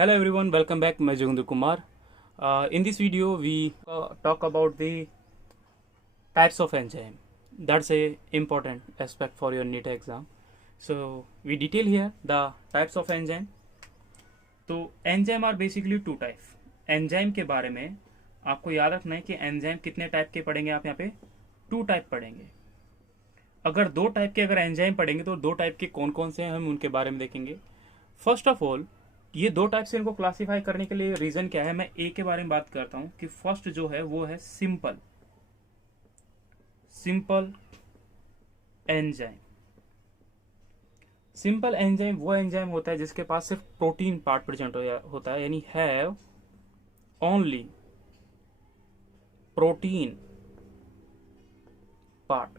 Hello everyone, welcome back. मैं Joginder Kumar. In this video, we talk about the types of enzyme. That's a important aspect for your NEET exam. So we detail here the types of enzyme. तो enzyme are basically two type. Enzyme के बारे में आपको याद रखना है कि enzyme कितने टाइप के पढ़ेंगे आप यहाँ पे. टू टाइप पढ़ेंगे. अगर दो टाइप के अगर एंजाइम पढ़ेंगे तो दो टाइप के कौन कौन से हैं हम उनके बारे में देखेंगे. फर्स्ट ऑफ ऑल ये दो टाइप से इनको क्लासिफाई करने के लिए रीजन क्या है, मैं ए के बारे में बात करता हूं कि फर्स्ट जो है वो है सिंपल एंजाइम. सिंपल एंजाइम वो एंजाइम होता है जिसके पास सिर्फ प्रोटीन पार्ट प्रेजेंट होता है, यानी have only protein part.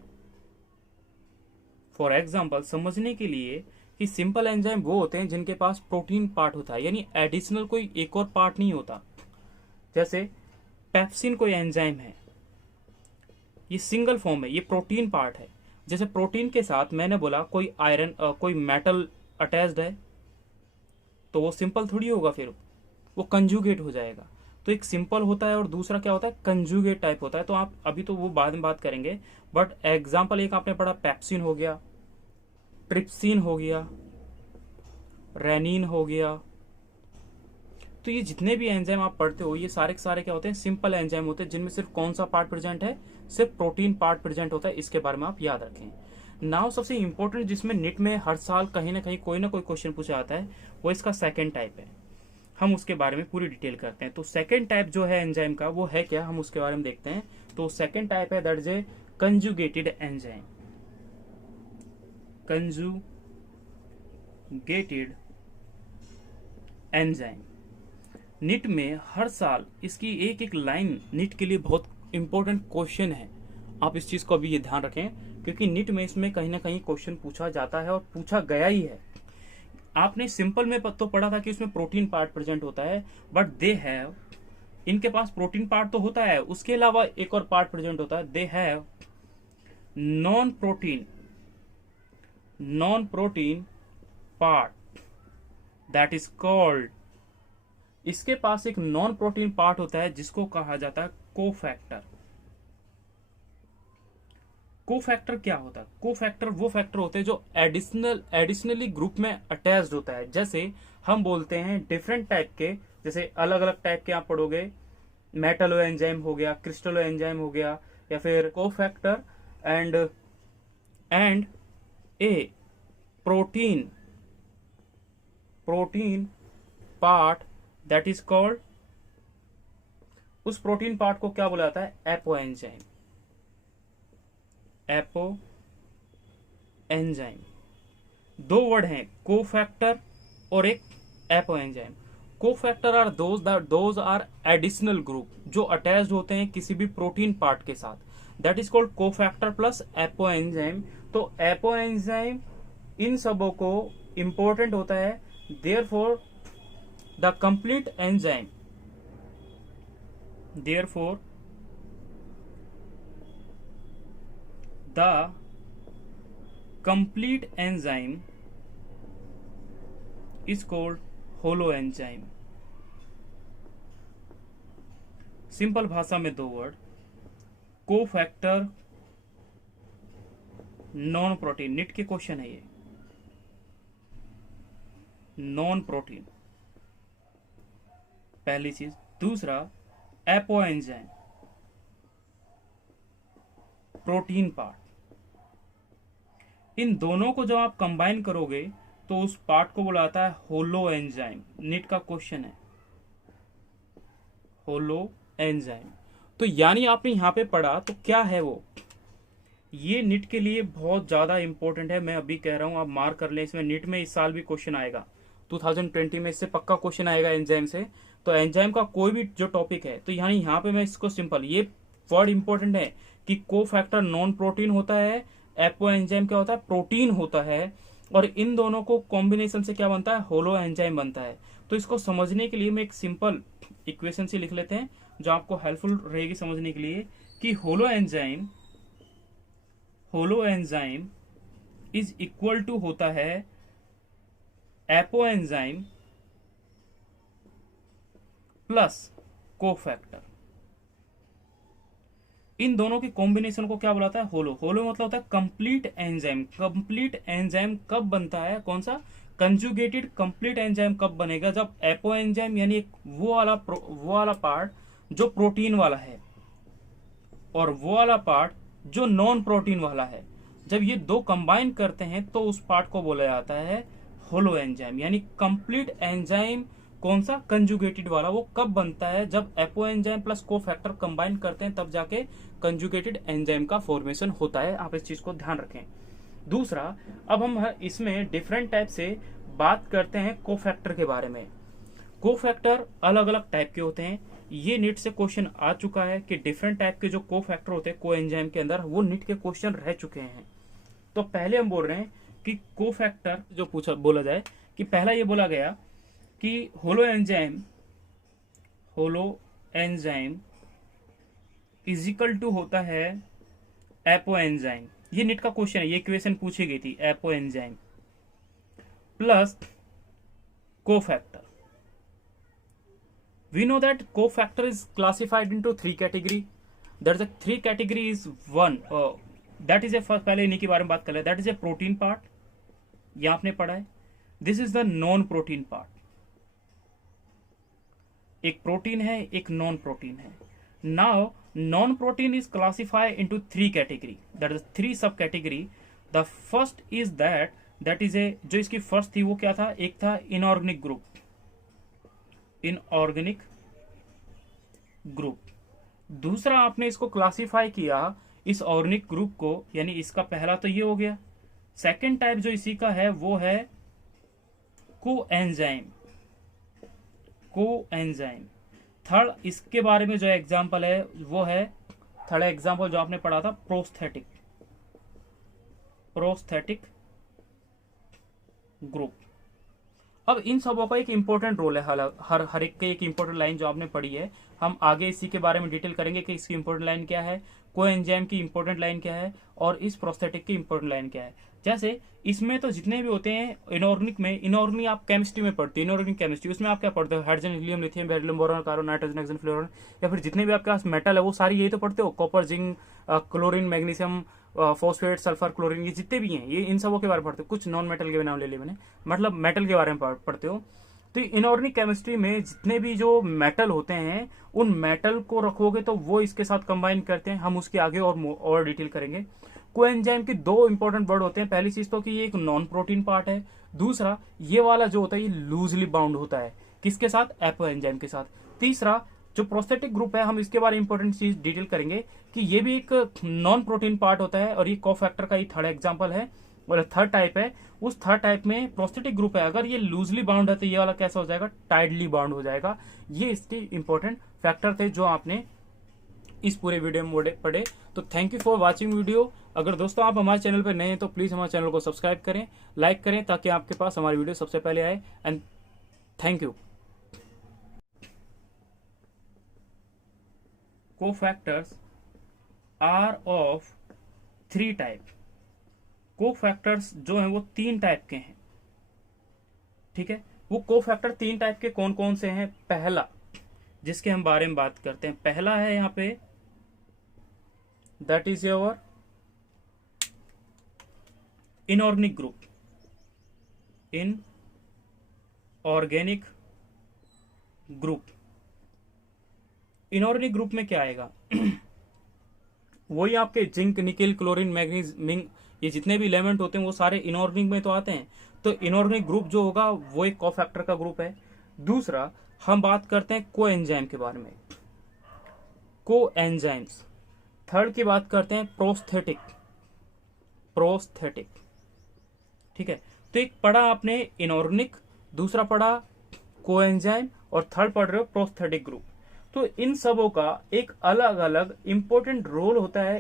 For example समझने के लिए कि सिंपल एंजाइम वो होते हैं जिनके पास प्रोटीन पार्ट होता है, यानी एडिशनल कोई एक और पार्ट नहीं होता. जैसे पेप्सिन कोई एंजाइम है, ये सिंगल फॉर्म है, ये प्रोटीन पार्ट है. जैसे प्रोटीन के साथ मैंने बोला कोई आयरन कोई मेटल अटैच्ड है तो वो सिंपल थोड़ी होगा, फिर वो कंजुगेट हो जाएगा. तो एक सिंपल होता है और दूसरा क्या होता है, कंजुगेट टाइप होता है. तो आप अभी तो वो बाद में बात करेंगे, बट एग्जाम्पल एक आपने पढ़ा पेप्सिन हो गया, ट्रिप्सिन हो गया, रेनिन हो गया. तो ये जितने भी एंजाइम आप पढ़ते हो ये सारे के सारे क्या होते हैं, सिंपल एंजाइम होते हैं जिनमें सिर्फ कौन सा पार्ट प्रेजेंट है, सिर्फ प्रोटीन पार्ट प्रेजेंट होता है. इसके बारे में आप याद रखें. नाउ सबसे इंपॉर्टेंट जिसमें निट में हर साल कहीं ना कोई क्वेश्चन पूछा जाता है वो इसका सेकेंड टाइप है. हम उसके बारे में पूरी डिटेल करते हैं. तो सेकेंड टाइप जो है एंजाइम का वो है क्या, हम उसके बारे में देखते हैं. तो सेकेंड टाइप है that is a conjugated enzyme. Conjugated enzyme. NEET में हर साल इसकी एक एक लाइन निट के लिए बहुत इंपॉर्टेंट क्वेश्चन है. आप इस चीज को अभी ये ध्यान रखें क्योंकि निट में इसमें कहीं ना कहीं क्वेश्चन पूछा जाता है और पूछा गया ही है. आपने सिंपल में तो पढ़ा था कि उसमें प्रोटीन पार्ट प्रेजेंट होता है, बट दे हैव, इनके पास प्रोटीन पार्ट तो होता है, उसके अलावा एक और पार्ट प्रेजेंट होता है. They have non protein part that is called, इसके पास एक नॉन प्रोटीन पार्ट होता है जिसको कहा जाता है कोफैक्टर. कोफैक्टर क्या होता है, कोफैक्टर वो फैक्टर होते हैं जो एडिशनली ग्रुप में अटैच्ड होता है. जैसे हम बोलते हैं डिफरेंट टाइप के, जैसे अलग अलग टाइप के आप पढ़ोगे, मेटलो एंजाइम हो गया, क्रिस्टलो एंजाइम हो गया, या फिर cofactor and a protein part that is called, उस प्रोटीन पार्ट को क्या बोला जाता है, एपो एंजाइम. Apoenzyme. दो वर्ड हैं, कोफैक्टर और एक apoenzyme. Cofactor are those are additional group जो अटैच्ड होते हैं किसी भी प्रोटीन पार्ट के साथ, that is called cofactor plus apoenzyme. तो एपो एंजाइम इन सबों को इंपॉर्टेंट होता है. Therefore the complete enzyme, therefore the complete enzyme is called holoenzyme. Simple भाषा में दो word, cofactor, non protein. NEET के क्वेश्चन है ये, नॉन प्रोटीन पहली चीज. दूसरा एपो एंजाइम, प्रोटीन पार्ट. इन दोनों को जब आप कंबाइन करोगे तो उस पार्ट को बोला जाता है होलो एंजाइम. निट का क्वेश्चन है होलो एंजाइम. तो यानी आपने यहां पे पढ़ा तो क्या है वो, ये निट के लिए बहुत ज्यादा इंपॉर्टेंट है. मैं अभी कह रहा हूं आप मार्क कर लें, इसमें निट में इस साल भी क्वेश्चन आएगा, 2020 में इससे पक्का क्वेश्चन आएगा एंजाइम से. तो एंजाइम का कोई भी जो टॉपिक है तो यहाँ पे मैं इसको सिंपल, ये वर्ड इंपॉर्टेंट है कि कोफैक्टर नॉन प्रोटीन होता है, एपो एंजाइम क्या होता है, प्रोटीन होता है, और इन दोनों को कॉम्बिनेशन से क्या बनता है, होलो एंजाइम बनता है. तो इसको समझने के लिए मैं एक सिंपल इक्वेशन से लिख लेते हैं जो आपको हेल्पफुल रहेगी समझने के लिए कि holoenzyme is equal to होता है एपो एंजाइम प्लस कोफैक्टर, इन दोनों की कॉम्बिनेशन को क्या बुलाता है? होलो। होलो मतलब होता है कंप्लीट एंजाइम। कंप्लीट एंजाइम कब बनता है? कौन सा? कंजुगेटेड कंप्लीट एंजाइम कब बनेगा? जब एपो एंजाइम यानी वो वाला पार्ट जो प्रोटीन वाला है और वो वाला पार्ट जो नॉन प्रोटीन वाला है, जब ये दो कंबाइन करते हैं तो उस पार्ट को बोला जाता है होलो एंजाइम। यानी कंप्लीट एंजाइम कौन सा? कंजुगेटेड वाला। वो कब बनता है? जब apo enzyme plus cofactor combine करते हैं, तब जाके कंजुगेटेड एंजाइम का फॉर्मेशन होता है। आप इस चीज को ध्यान रखें। दूसरा, अब हम इसमें डिफरेंट टाइप से बात करते हैं कोफैक्टर के बारे में। कोफैक्टर अलग अलग टाइप के होते हैं। ये नीट से क्वेश्चन आ चुका है कि डिफरेंट टाइप के जो कोफैक्टर होते हैं को एंजाइम के अंदर, वो नीट के क्वेश्चन रह चुके हैं। तो पहले हम बोल रहे हैं कि कोफैक्टर जो बोला जाए कि पहला ये बोला गया कि holoenzyme is equal to होता है एपो एंजाइम। ये नीट का क्वेश्चन है, ये इक्वेशन पूछी गई थी। Apoenzyme plus cofactor. We know that cofactor is classified into three category. There's a three category is one. That is a first, पहले इन्हीं के बारे में बात कर ले। That is a protein part, ये आपने पढ़ा है। This is the non protein part. एक प्रोटीन है, एक नॉन प्रोटीन है। Now non protein is classified into three category. That is three sub category. The first is that is a, जो इसकी फर्स्ट थी वो क्या था? एक था इनऑर्गेनिक ग्रुप। Inorganic group. दूसरा आपने इसको क्लासिफाई किया इस ऑर्गेनिक ग्रुप को, यानी इसका पहला तो ये हो गया। सेकेंड टाइप जो इसी का है वो है कोएंजाइम। कोएंजाइम। थर्ड इसके बारे में जो एग्जांपल है वो है, थर्ड एग्जांपल जो आपने पढ़ा था, प्रोस्थेटिक ग्रुप। अब इन सबों का एक इंपॉर्टेंट रोल है। हर एक की एक इंपॉर्टेंट लाइन जो आपने पढ़ी है, हम आगे इसी के बारे में डिटेल करेंगे कि इसकी इंपॉर्टेंट लाइन क्या है, कोएंजाइम की इंपॉर्टेंट लाइन क्या है और इस प्रोस्थेटिक की इंपॉर्टेंट लाइन क्या है। जैसे इसमें तो जितने भी होते हैं इनऑर्गेनिक में, इनऑर्गेनिक आप केमिस्ट्री में पढ़ते हैं, इनऑर्गेनिक केमिस्ट्री, उसमें आप क्या पढ़ते हो? Hydrogen, helium, lithium, beryllium, boron, carbon, nitrogen, oxygen, fluorine, या फिर जितने भी आपके पास मेटल है वो सारी यही तो पढ़ते हो। Copper, zinc, chlorine, magnesium, phosphate, sulphur, chlorine, ये जितने भी हैं ये इन सबों के बारे में पढ़ते हो। कुछ नॉन मेटल के नाम ले लिए मैंने, मतलब मेटल के बारे में पढ़ते हो। तो इनऑर्गेनिक केमिस्ट्री में जितने भी जो मेटल होते हैं उन मेटल को रखोगे तो वो इसके साथ कंबाइन करते हैं। हम उसके आगे और डिटेल करेंगे। कोएंजाइम के दो इंपॉर्टेंट वर्ड होते हैं। पहली चीज तो कि ये एक नॉन प्रोटीन पार्ट है। दूसरा, ये वाला जो होता है ये लूजली बाउंड होता है किसके साथ? एपो एंजाइम के साथ। तीसरा, जो प्रोस्थेटिक ग्रुप है, हम इसके बारे में इंपॉर्टेंट चीज डिटेल करेंगे कि ये भी एक नॉन प्रोटीन पार्ट होता है और ये कोफैक्टर का ही थर्ड एग्जांपल है और थर्ड टाइप है। उस थर्ड टाइप में प्रोस्थेटिक ग्रुप है, अगर ये लूजली बाउंड है तो ये वाला कैसा हो जाएगा? टाइडली बाउंड हो जाएगा। ये इसके इंपॉर्टेंट फैक्टर थे जो आपने इस पूरे वीडियो में पढ़े। तो thank you for watching video. अगर दोस्तों आप हमारे चैनल पर नए हैं तो प्लीज हमारे चैनल को सब्सक्राइब करें, लाइक करें, ताकि आपके पास हमारी वीडियो सबसे पहले आए। And thank you. Cofactors are of three type. Cofactors जो हैं वो तीन टाइप के हैं। ठीक है, वो कोफैक्टर तीन टाइप के कौन कौन से हैं? पहला जिसके हम बारे में बात करते हैं, पहला है यहां पे, that is your inorganic group. Inorganic group. Inorganic group में क्या आएगा? वही आपके zinc, nickel, chlorine, manganese, Ming, ये जितने भी एलिमेंट होते हैं वो सारे इनऑर्गेनिक में तो आते हैं। तो इनऑर्गेनिक ग्रुप जो होगा वो एक कोफैक्टर का ग्रुप है। दूसरा, हम बात करते हैं कोएंजाइम के बारे में, कोएंजाइम्स। थर्ड की बात करते हैं प्रोस्थेटिक। ठीक है, तो एक पढ़ा आपने इनऑर्गेनिक, दूसरा पढ़ा कोएंजाइम और थर्ड पढ़ रहे हो प्रोस्थेटिक ग्रुप। तो इन सबों का एक अलग अलग इंपॉर्टेंट रोल होता है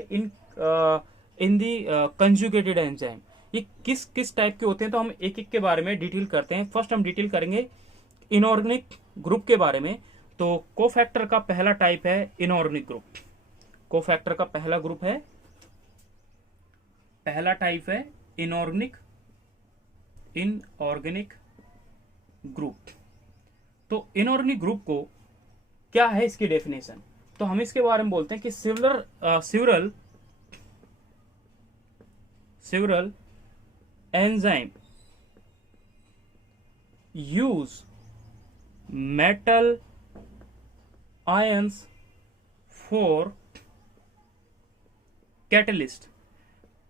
इन दी कंजुगेटेड एंजाइम। ये किस किस टाइप के होते हैं तो हम एक एक के बारे में डिटेल करते हैं। फर्स्ट हम डिटेल करेंगे इनऑर्गेनिक ग्रुप के बारे में। तो कोफैक्टर का पहला टाइप है इनऑर्गेनिक ग्रुप। कोफैक्टर का पहला टाइप है इनऑर्गेनिक ग्रुप। तो इनऑर्गेनिक ग्रुप को क्या है इसकी डेफिनेशन? तो हम इसके बारे में बोलते हैं कि several enzyme use metal ions for catalyst.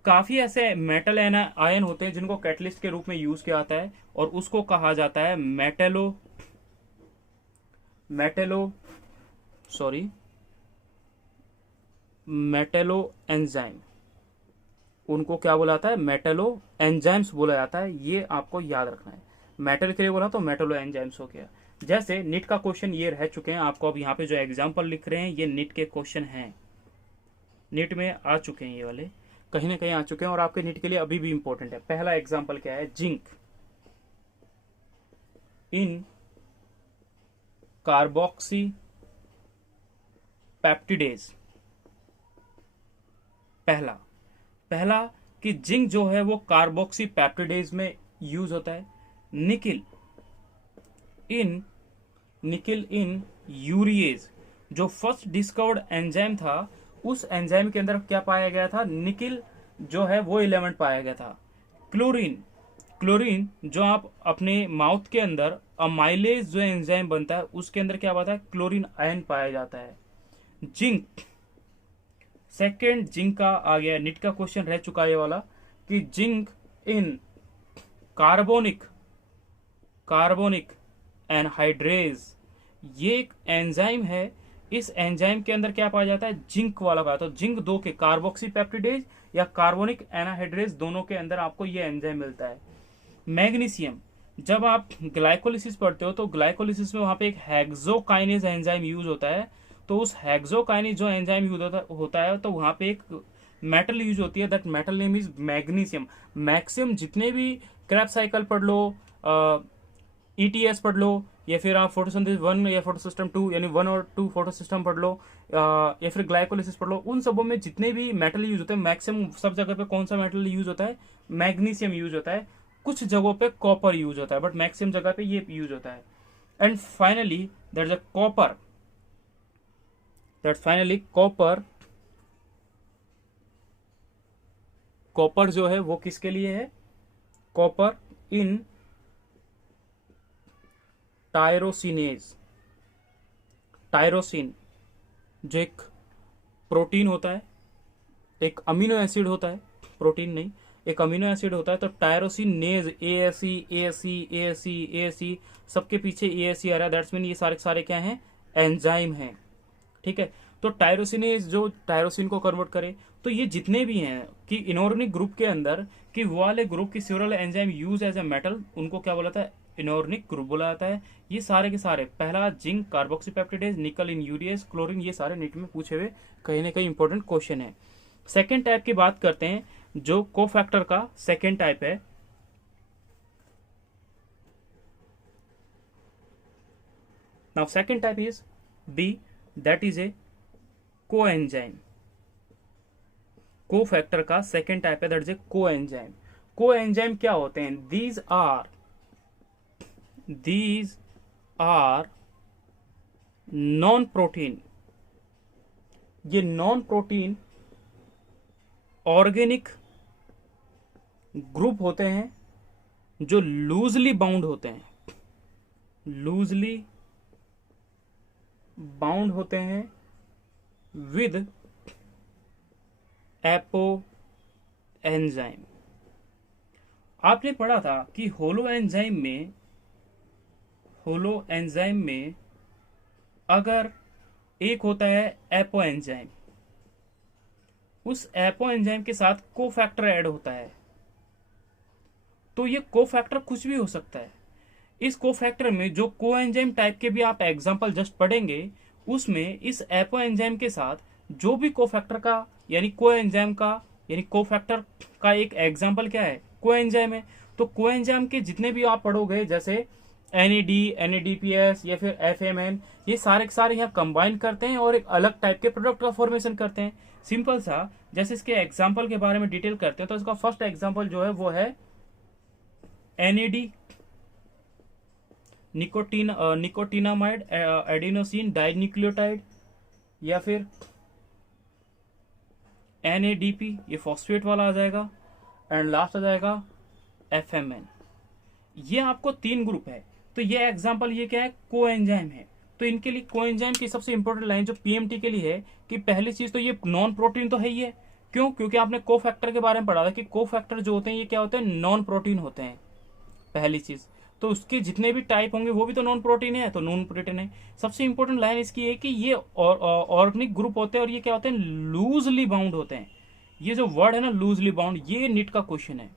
काफी ऐसे मेटल आयन होते हैं जिनको कैटलिस्ट के रूप में यूज किया जाता है और उसको कहा जाता है मेटेलो एंजाइम। उनको क्या बोला जाता है? मेटेलो एंजाइम्स बोला जाता है। ये आपको याद रखना है। मेटल के लिए बोला तो मेटेलो एंजाइम्स हो गया। जैसे नीट का क्वेश्चन ये रह चुके हैं आपको, अब यहाँ पे जो एग्जाम्पल लिख रहे हैं ये नीट के क्वेश्चन हैं, नीट में आ चुके हैं, ये वाले कहीं ना कहीं आ चुके हैं और आपके नीट के लिए अभी भी इंपॉर्टेंट है। पहला एग्जाम्पल क्या है? Zinc in carboxy peptidase. पहला कि जिंक जो है वो कार्बोक्सी पेप्टिडेज में यूज होता है। निकिल इन यूरिएज, जो फर्स्ट डिस्कवर्ड एंजाइम था, उस एंजाइम के अंदर क्या पाया गया था? निकिल जो है वो एलिमेंट पाया गया था। क्लोरीन जो आप अपने माउथ के अंदर अमाइलेज जो एंजाइम बनता है उसके अंदर क्या पाता है? क्लोरीन आयन पाया जाता है। जिंक, सेकेंड जिंक का आ गया, नीट का क्वेश्चन रह चुका है ये वाला, कि जिंक इन कार्बोनिक एनहाइड्रेज, ये एक एंजाइम है। इस एंजाइम के अंदर क्या पाया जाता है? जिंक वाला पाया। तो जिंक 2 के कार्बोक्सी पेप्टिडेज या कार्बोनिक एनाहाइड्रेज दोनों के अंदर आपको ये एंजाइम मिलता है। मैग्नीशियम, जब आप ग्लाइकोलिसिस पढ़ते हो तो ग्लाइकोलिसिस में वहां पे एक हेक्सोकाइनेज एंजाइम यूज होता है। तो उस हेक्सोकाइनेज जो एंजाइम यूज होता है तो वहां पे एक मेटल यूज होती है, that metal name is magnesium. Maximum जितने भी क्रेब्स साइकिल पढ़ लो, ईटीएस पढ़ लो, या फिर आप फोटोसिंथेसिस 1 या फोटोसिस्टम 2 यानी 1 और 2 फोटोसिस्टम पढ़ लो, या फिर ग्लाइकोलिसिस पढ़ लो, उन सबों में जितने भी मेटल यूज होते हैं मैक्सिमम सब जगह पे कौन सा मेटल यूज होता है? मैग्नीशियम यूज होता है। कुछ जगहों पे कॉपर यूज होता है बट मैक्सिमम जगह पे ये यूज होता है। And finally that is a copper जो है वो किसके लिए है? कॉपर इन टायरोसिन जो एक प्रोटीन होता है, एक अमीनो एसिड होता है, प्रोटीन नहीं, एक अमीनो एसिड होता है। तो टायरोसिनेज, एएसी सबके पीछे एएसी आ रहा है, दैट्स मीन ये सारे क्या हैं? एंजाइम हैं। ठीक है, तो टायरोसिनेज जो टायरोसिन को कन्वर्ट करे, तो ये जितने भी हैं कि इनऑर्गेनिक ग्रुप के अंदर कि वो वाले ग्रुप की several enzyme use as a metal, उनको क्या बोला था? इनऑर्गेनिक ग्रुप बोला जाता है। ये सारे के सारे, पहला जिंक, कार्बोक्सीपेप्टिडेज, निकल इन यूरिएज, क्लोरीन, ये सारे नीट में पूछे हुए कहीं ना कहीं इंपॉर्टेंट क्वेश्चन है। सेकेंड टाइप की बात करते हैं, जो कोफैक्टर का सेकेंड टाइप है। Now second type is B, that is a coenzyme. Cofactor का सेकेंड टाइप है, that is a coenzyme. Coenzyme क्या होते हैं? these are नॉन प्रोटीन, ये नॉन प्रोटीन ऑर्गेनिक ग्रुप होते हैं जो लूजली बाउंड होते हैं विद एपो एंजाइम। आपने पढ़ा था कि होलो एंजाइम में अगर एक होता है एपो एंजाइम, उस एपो एंजाइम के साथ कोफैक्टर ऐड होता है, तो ये कोफैक्टर कुछ भी हो सकता है। इस कोफैक्टर में जो कोएंजाइम टाइप के भी आप एग्जांपल जस्ट पढ़ेंगे, उसमें इस एपो एंजाइम के साथ जो भी कोफैक्टर का यानी कोएंजाइम का यानी कोफैक्टर का एक एग्जांपल क्या है? कोएंजाइम है। तो कोएंजाइम के जितने भी आप पढ़ोगे, जैसे NAD, NADPS या फिर FMN, ये सारे के सारे यहाँ कंबाइन करते हैं और एक अलग टाइप के प्रोडक्ट का फॉर्मेशन करते हैं। सिंपल सा, जैसे इसके एग्जांपल के बारे में डिटेल करते हैं, तो इसका फर्स्ट एग्जांपल जो है वो है NAD, निकोटिनामाइड, एडिनोसिन डाइन्यूक्लियोटाइड, या फिर NADP, ये फॉस्फेट वाला आ जाएगा, एंड लास्ट आ जाएगा FMN। ये आपको 3 ग्रुप है। तो ये एग्जांपल, ये क्या है, को एंजाइम है। तो इनके लिए को एंजाइम की सबसे इंपॉर्टेंट लाइन जो PMT के लिए है कि पहली चीज तो ये नॉन प्रोटीन तो है ही है। क्यों? क्योंकि आपने को फैक्टर के बारे में पढ़ा था कि को फैक्टर जो होते हैं ये क्या होते हैं, नॉन प्रोटीन होते हैं, पहली चीज। तो उसके जितने भी टाइप होंगे वो भी तो नॉन प्रोटीन है, तो नॉन प्रोटीन है। सबसे इंपॉर्टेंट लाइन इसकी है कि ये ऑर्गेनिक ग्रुप होते हैं और ये क्या होते हैं, लूजली बाउंड होते हैं। ये जो वर्ड है ना लूजली बाउंड, ये नीट का क्वेश्चन है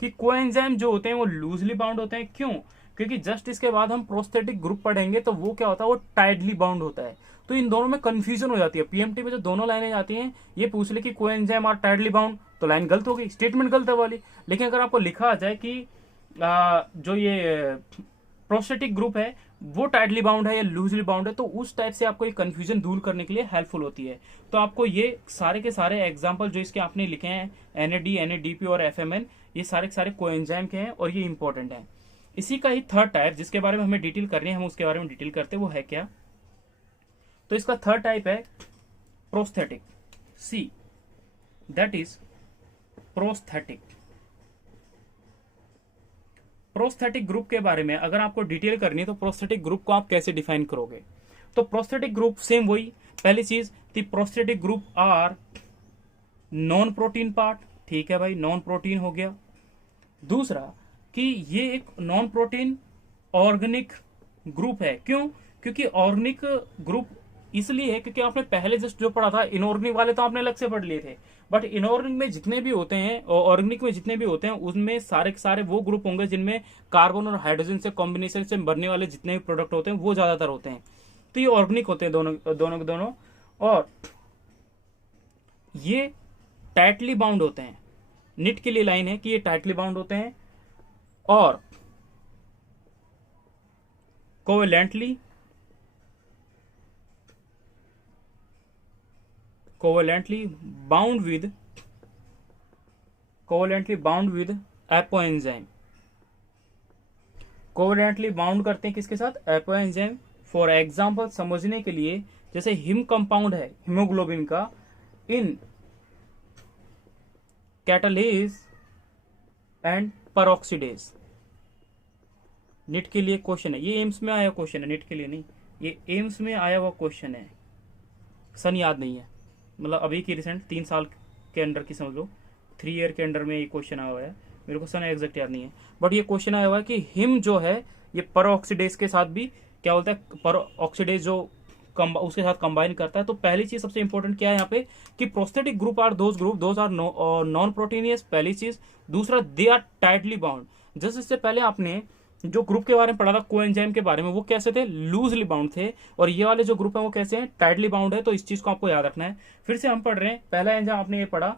कि कोएंजाइम जो होते हैं वो लूजली बाउंड होते हैं। क्यों? क्योंकि जस्ट इसके बाद हम प्रोस्थेटिक ग्रुप पढ़ेंगे तो वो क्या होता है, वो टाइटली बाउंड होता है। तो इन दोनों में कंफ्यूजन हो जाती है। PMT में जो दोनों लाइनें जाती हैं, ये पूछ ले कि कोएंजाइम आर टाइटली बाउंड, तो लाइन गलत हो गई, स्टेटमेंट गलत है वाली। लेकिन अगर आपको लिखा आ जाए कि जो ये प्रोस्थेटिक ग्रुप है वो टाइटली बाउंड है या लूजली बाउंड है, तो उस टाइप से आपको ये कंफ्यूजन दूर करने के लिए हेल्पफुल होती है। तो आपको ये सारे के सारे एग्जांपल जो इसके आपने लिखे हैं, NAD, NADP और FMN, ये सारे के सारे कोएंजाइम के हैं और ये इंपॉर्टेंट है। इसी का ही थर्ड टाइप जिसके बारे में हमें डिटेल करनी है, हम उसके बारे में डिटेल करते हैं, वो है क्या। तो इसका थर्ड टाइप है prosthetic, C, that is prosthetic. Prosthetic group के बारे में अगर आपको डिटेल करनी है तो प्रोस्थेटिक ग्रुप को आप कैसे डिफाइन करोगे। तो प्रोस्थेटिक ग्रुप सेम वही, पहली चीज the prosthetic group are non protein part, ठीक है भाई, नॉन प्रोटीन हो गया। दूसरा कि ये एक नॉन प्रोटीन ऑर्गेनिक ग्रुप है। क्यों? क्योंकि ऑर्गेनिक ग्रुप इसलिए है क्योंकि आपने पहले जस्ट जो पढ़ा था, इनऑर्गेनिक वाले तो आपने अलग से पढ़ लिए थे, बट इनऑर्गेनिक में जितने भी होते हैं, ऑर्गेनिक में जितने भी होते हैं, उनमें सारे के सारे वो ग्रुप होंगे जिनमें कार्बन और हाइड्रोजन से कॉम्बिनेशन से बनने वाले जितने भी प्रोडक्ट होते हैं वो ज्यादातर होते हैं। तो ये ऑर्गेनिक होते हैं दोनों के दोनों, और ये टाइटली बाउंड होते हैं। निट के लिए लाइन है कि ये टाइटली बाउंड होते हैं और covalently bound with apoenzyme. Covalently bound करते हैं किसके साथ, एपोएंजाइम। फॉर एग्जांपल समझने के लिए, जैसे हिम कंपाउंड है हीमोग्लोबिन का, इन कैटालेज एंड परऑक्सीडेज। निट के लिए क्वेश्चन है, ये एम्स में आया क्वेश्चन है, निट के लिए नहीं, ये एम्स में आया हुआ क्वेश्चन है। सन याद नहीं है, मतलब अभी की रिसेंट 3 साल के अंडर की समझ लो, 3 ईयर के अंडर में ये क्वेश्चन आया हुआ है। मेरे को सन एग्जैक्ट याद नहीं है, बट ये क्वेश्चन आया हुआ है कि हिम जो है ये परऑक्सीडेज के साथ भी क्या बोलता है, परऑक्सीडेज जो उसके साथ कंबाइन करता है। तो पहली चीज सबसे इंपॉर्टेंट क्या है यहाँ पे कि prosthetic group are those are non proteinous, पहली चीज। दूसरा, they are tightly bound. Just इससे पहले आपने जो ग्रुप के बारे में पढ़ा था कोएंजाइम के बारे में, वो कैसे थे, लूजली बाउंड थे, और ये वाले जो ग्रुप है वो कैसे हैं, टाइटली बाउंड है। तो इस चीज को आपको याद रखना है। फिर से हम पढ़ रहे हैं, पहला एंजाइम आपने ये पढ़ा,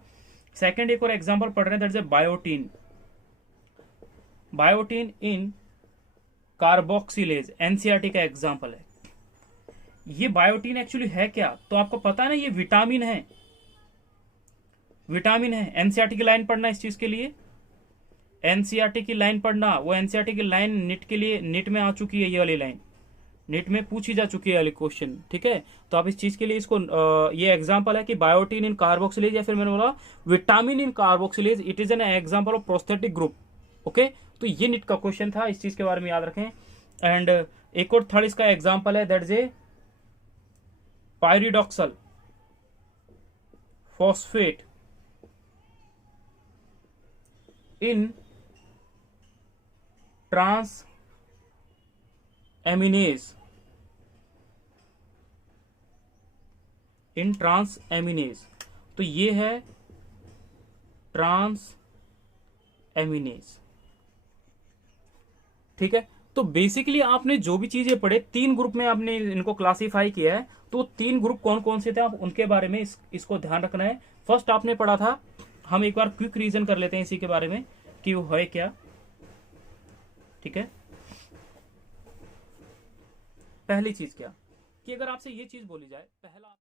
सेकंड एक और एग्जांपल पढ़ रहे हैं, that is biotin. Biotin in carboxylase NCERT का एग्जांपल है। ये बायोटीन एक्चुअली है क्या, तो आपको पता है ना, ये विटामिन है, विटामिन है। NCERT की लाइन पढ़ना इस चीज के लिए, NCERT की लाइन पढ़ना, वो NCERT की लाइन निट के लिए, निट में आ चुकी है, ये वाली लाइन निट में पूछी जा चुकी है वाली क्वेश्चन, ठीक है। तो आप इस चीज के लिए इसको ये एग्जांपल है कि बायोटीन इन कार्बोक्सिलेज, या फिर मैंने बोला vitamin in carboxylase, it is an example of prosthetic group. Okay, तो ये निट का क्वेश्चन था, इस चीज के बारे में याद रखें। एंड एक और थर्ड इसका एग्जांपल है, that is a pyridoxal phosphate in transaminase, तो ये है ट्रांस एमिनेज, ठीक है। तो बेसिकली आपने जो भी चीजें पढ़े, 3 ग्रुप में आपने इनको क्लासिफाई किया है। तो 3 ग्रुप कौन कौन से थे, आप उनके बारे में इसको ध्यान रखना है। फर्स्ट आपने पढ़ा था, हम एक बार क्विक रीजन कर लेते हैं इसी के बारे में कि वो है क्या, ठीक है। पहली चीज क्या कि अगर आपसे ये चीज बोली जाए, पहला